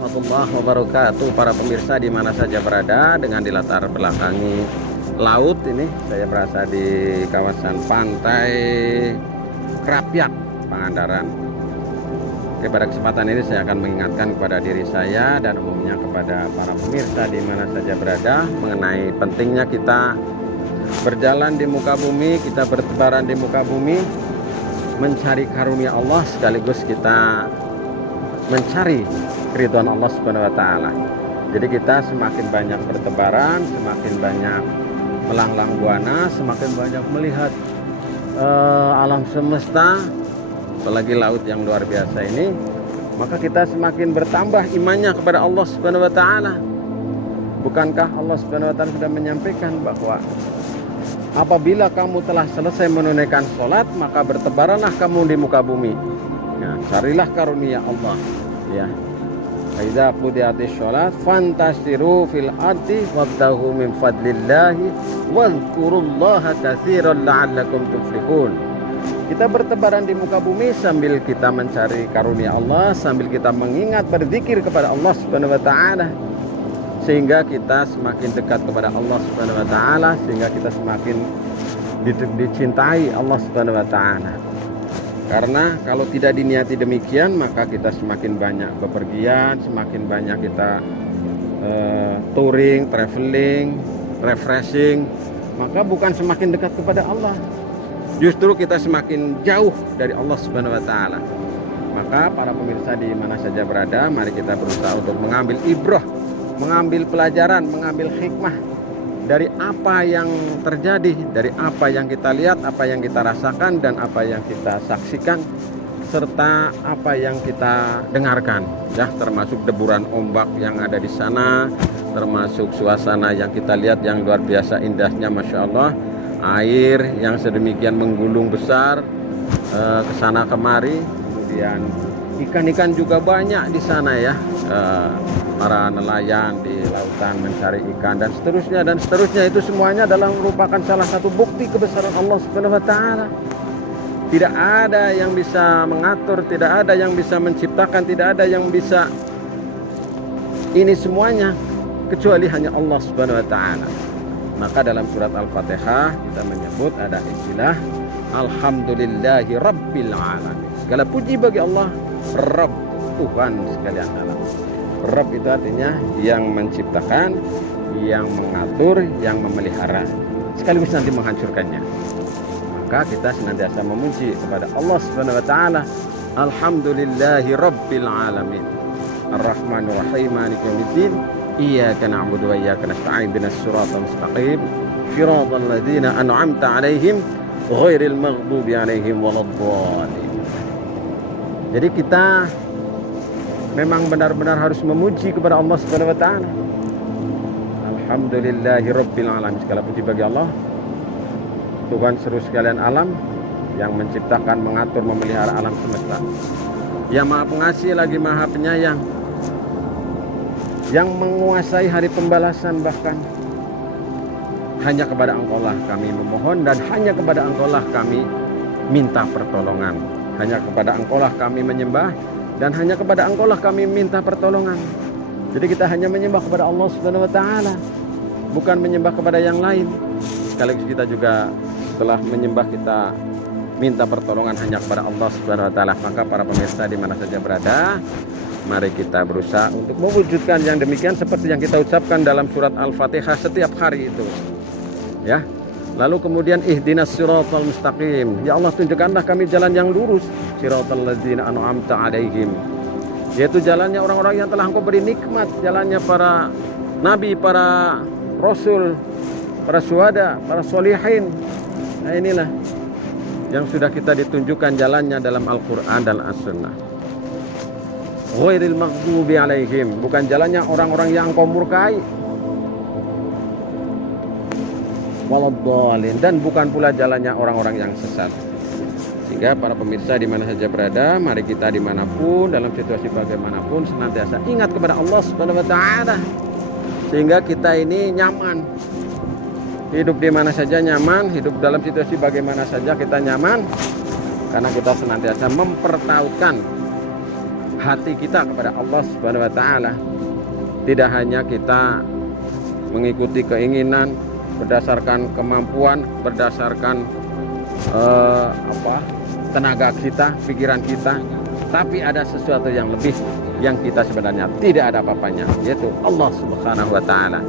warahmatullahi wabarakatuh. Para pemirsa di mana saja berada, dengan dilatar belakangi laut ini, saya berada di kawasan pantai Krapyak, Pangandaran. Oke, pada kesempatan ini saya akan mengingatkan kepada diri saya dan umumnya kepada para pemirsa di mana saja berada mengenai pentingnya kita berjalan di muka bumi, kita bertebaran di muka bumi, mencari karunia Allah sekaligus kita mencari keridhaan Allah Subhanahu wa taala. Jadi kita semakin banyak bertebaran, semakin banyak melanglang buana, semakin banyak melihat alam semesta, apalagi laut yang luar biasa ini, maka kita semakin bertambah imannya kepada Allah Subhanahu wa taala. Bukankah Allah Subhanahu wa taala sudah menyampaikan bahwa apabila kamu telah selesai menunaikan sholat, maka bertebaranlah kamu di muka bumi. Nah, carilah karunia Allah. Ya. Idza qudiyatis sholat fantasiru fil ardi wabtahu min fadlillahi wadhkurullaha katsiran la'allakum tuflihun. Kita bertebaran di muka bumi sambil kita mencari karunia Allah, sambil kita mengingat berzikir kepada Allah Subhanahu wa taala, sehingga kita semakin dekat kepada Allah Subhanahu wa taala, sehingga kita semakin dicintai Allah Subhanahu wa taala. Karena kalau tidak diniati demikian, maka kita semakin banyak bepergian, semakin banyak kita touring, traveling, refreshing, maka bukan semakin dekat kepada Allah, justru kita semakin jauh dari Allah Subhanahu wa taala. Maka para pemirsa di mana saja berada, mari kita berusaha untuk mengambil ibrah, mengambil pelajaran, mengambil hikmah dari apa yang terjadi, dari apa yang kita lihat, apa yang kita rasakan, dan apa yang kita saksikan, serta apa yang kita dengarkan, ya, termasuk deburan ombak yang ada di sana, termasuk suasana yang kita lihat yang luar biasa indahnya, masya Allah, air yang sedemikian menggulung besar ke sana kemari, kemudian ikan-ikan juga banyak di sana, ya, para nelayan di lautan mencari ikan dan seterusnya, itu semuanya adalah merupakan salah satu bukti kebesaran Allah Subhanahu wa taala. Tidak ada yang bisa mengatur, tidak ada yang bisa menciptakan, tidak ada yang bisa ini semuanya kecuali hanya Allah Subhanahu wa taala. Maka dalam surat Al-Fatihah kita menyebut ada istilah Alhamdulillahi Rabbil Alamin. Segala puji bagi Allah, Rabb, Tuhan sekalian alam. Rabb itu artinya yang menciptakan, yang mengatur, yang memelihara, sekaligus nanti menghancurkannya. Maka kita senantiasa memuji kepada Allah Subhanahu wa taala. Alhamdulillahi Rabbil Alamin. Ar-Rahmanir Rahim, Maliki Yaumiddin. Iyyaka na'budu wa iyyaka nasta'in. Ihdinas siratal mustaqim. Shiratal ladzina an'amta 'alaihim ghairil maghdubi 'alaihim waladdallin. Jadi kita memang benar-benar harus memuji kepada Allah Subhanahu wa taala. Alhamdulillahi Rabbil Alamin. Segala puji bagi Allah, Tuhan seluruh sekalian alam, yang menciptakan, mengatur, memelihara alam semesta, yang Maha Pengasih lagi Maha Penyayang, yang menguasai hari pembalasan. Bahkan hanya kepada Engkau lah kami memohon, dan hanya kepada Engkau lah kami minta pertolongan. Hanya kepada Engkau lah kami menyembah, dan hanya kepada Engkau lah kami minta pertolongan. Jadi kita hanya menyembah kepada Allah Subhanahu wa taala, bukan menyembah kepada yang lain. Sekaligus kita juga setelah menyembah, kita minta pertolongan hanya kepada Allah Subhanahu wa taala. Maka para pemirsa di mana saja berada, mari kita berusaha untuk mewujudkan yang demikian seperti yang kita ucapkan dalam surat Al-Fatihah setiap hari itu. Ya. Lalu kemudian ihdinas siratal mustaqim. Ya Allah, tunjukkanlah kami jalan yang lurus. Siratal ladzina an'amta 'alaihim. Yaitu jalannya orang-orang yang telah Engkau beri nikmat, jalannya para nabi, para rasul, para syuhada, para sholihin. Nah, inilah yang sudah kita ditunjukkan jalannya dalam Al-Qur'an dan As-Sunnah. Ghairil maghdubi 'alaihim, bukan jalannya orang-orang yang Engkau murkai. Waladdallin, dan bukan pula jalannya orang-orang yang sesat. Sehingga para pemirsa di mana saja berada, mari kita dimanapun, dalam situasi bagaimanapun, senantiasa ingat kepada Allah Subhanahu wa taala, sehingga kita ini nyaman. Hidup di mana saja nyaman, hidup dalam situasi bagaimana saja kita nyaman, karena kita senantiasa mempertautkan hati kita kepada Allah Subhanahu wa taala. Tidak hanya kita mengikuti keinginan berdasarkan kemampuan, berdasarkan tenaga kita, pikiran kita, tapi ada sesuatu yang lebih yang kita sebenarnya tidak ada apa-apanya, yaitu Allah Subhanahu wa taala.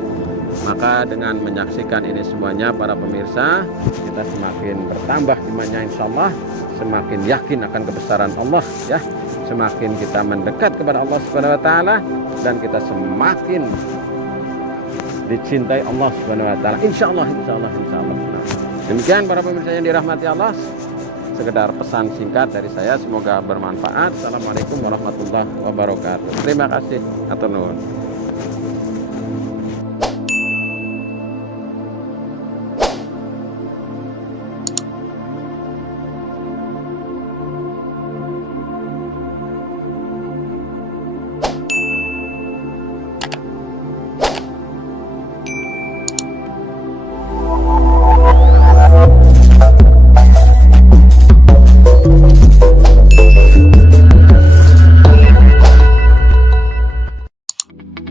Maka dengan menyaksikan ini semuanya para pemirsa, kita semakin bertambah imannya insyaallah, semakin yakin akan kebesaran Allah ya. Semakin kita mendekat kepada Allah Subhanahu wa taala dan kita semakin dicintai Allah Subhanahu wa taala. Insyaallah. Demikian para pemirsa yang dirahmati Allah, sekedar pesan singkat dari saya, semoga bermanfaat. Assalamualaikum warahmatullahi wabarakatuh. Terima kasih. Atur nuhun.